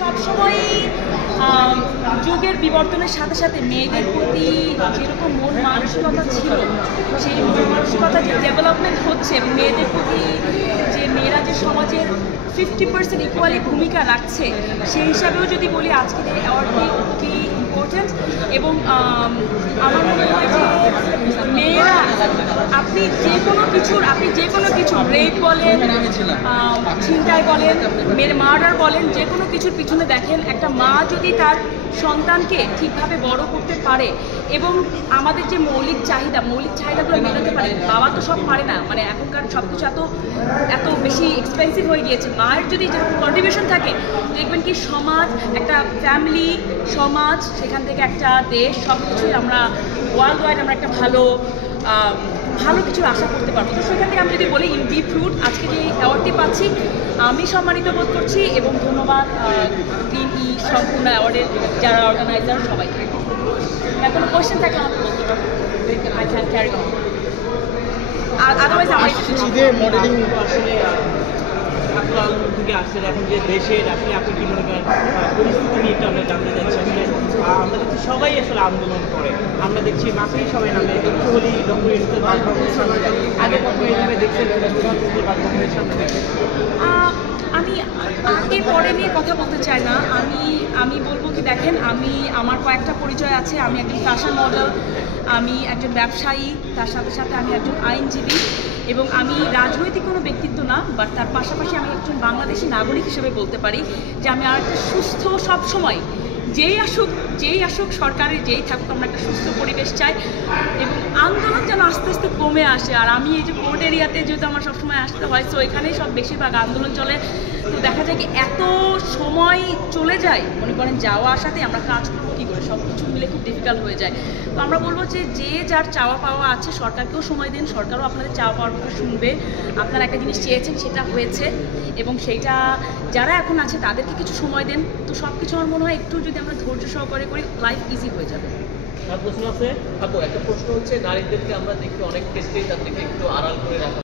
সবসময়ই যুগের বিবর্তনের সাথে সাথে মেয়েদের প্রতি যেরকম মন মানসিকতা ছিল, সেই মন মানসিকতা যে ডেভেলপমেন্ট হচ্ছে এবং মেয়েদের প্রতি যে মেয়েরা যে সমাজের 50% ইকুয়ালি ভূমিকা রাখছে, সেই হিসাবেও যদি বলি আজকের এই অ্যাওয়ার্ডটি খুবই ইম্পর্টেন্ট। এবং আমার মনে হয় যে মেয়েরা আপনি যে কোনো কিছু রেপ বলেন, ছিনতাই বলেন, মেয়ের মার্ডার বলেন, যে কোনো কিছুর পিছনে দেখেন একটা মা যদি তার সন্তানকে ঠিকভাবে বড় করতে পারে এবং আমাদের যে মৌলিক চাহিদাগুলো মেটাতে পারে। বাবা তো সব পারে না, মানে এখনকার সব কিছু এত বেশি এক্সপেন্সিভ হয়ে গিয়েছে। মায়ের যদি যেরকম কন্ট্রিবিউশন থাকে, দেখবেন কি সমাজ, একটা ফ্যামিলি, সমাজ, সেখান থেকে একটা দেশ, সব কিছুই আমরা ওয়ার্ল্ড ওয়াইড আমরা একটা ভালো কিছু আশা করতে পারবো। তো সেখান থেকে আমি যদি বলি ইন ডিপ রুট আজকে যে অ্যাওয়ার্ডটি পাচ্ছি আমি সম্মানিত বোধ করছি এবং ধন্যবাদ গ্রিন ই সম্পূর্ণ অ্যাওয়ার্ডের যারা অর্গানাইজার সবাইকে। কোনো কোয়েশ্চেন থাকলে আমাকে বলতে পারবো, আই ক্যান ক্যারি অন। আর আদারওয়াইজ আমার মডেলিং আসলে আন্দোলন থেকে আসছে এখন যে দেশের আসলে আপনি কি মনে করেন পরিস্থিতি নিয়ে একটু আমরা জানতে চাচ্ছি। আসলে আমরা দেখছি সবাই আসলে আন্দোলন করে, আমরা দেখছি মাসেই সবাই নামে একটু হলি ডক্টর ইউনুসের বাসভবনের সামনে আগে কখনো এইভাবে দেখছেন প্রধানমন্ত্রীর বাসভবনের সামনে দেখেন? আমি আগে পরে নিয়ে কথা বলতে চাই না। আমি বলবো কি দেখেন, আমার কয়েকটা পরিচয় আছে। আমি একজন ফ্যাশন মডেল, আমি একজন ব্যবসায়ী, তার সাথে সাথে আমি একজন আইনজীবী এবং আমি রাজনৈতিক কোনো ব্যক্তিত্ব না, বাট তার পাশাপাশি আমি একজন বাংলাদেশি নাগরিক হিসেবে বলতে পারি যে আমি আর একটা সুস্থ, সবসময় যেই আসুক সরকারের যেই থাকুক, আমরা একটা সুস্থ পরিবেশ চাই এবং আন্দোলন যেন আস্তে আস্তে কমে আসে। আর আমি এই যে কোর্ট এরিয়াতে যেহেতু আমার সবসময় আসতে হয়, তো এখানেই সব বেশিরভাগ আন্দোলন চলে। তো দেখা যায় কি এত সময় চলে যায়, মনে করেন যাওয়া আসাতে আমরা কাজ করবো কী করে, সব কিছু মিলে খুব ডিফিকাল্ট হয়ে যায়। তো আমরা বলবো যে যার চাওয়া পাওয়া আছে সরকারকেও সময় দিন, সরকারও আপনাদের চাওয়া পাওয়ার কথা শুনবে। আপনারা একটা জিনিস চেয়েছেন, সেটা হয়েছে এবং সেইটা যারা এখন আছে তাদেরকে কিছু সময় দেন। তো সব কিছু আমার মনে হয় একটু যদি আমরা ধৈর্য সহকারে করি, লাইফ ইজি হয়ে যাবে। প্রশ্ন আছে একটা প্রশ্ন হচ্ছে নারীদেরকে আমরা দেখি অনেক ক্ষেত্রেই তাদেরকে একটু আড়াল করে রাখা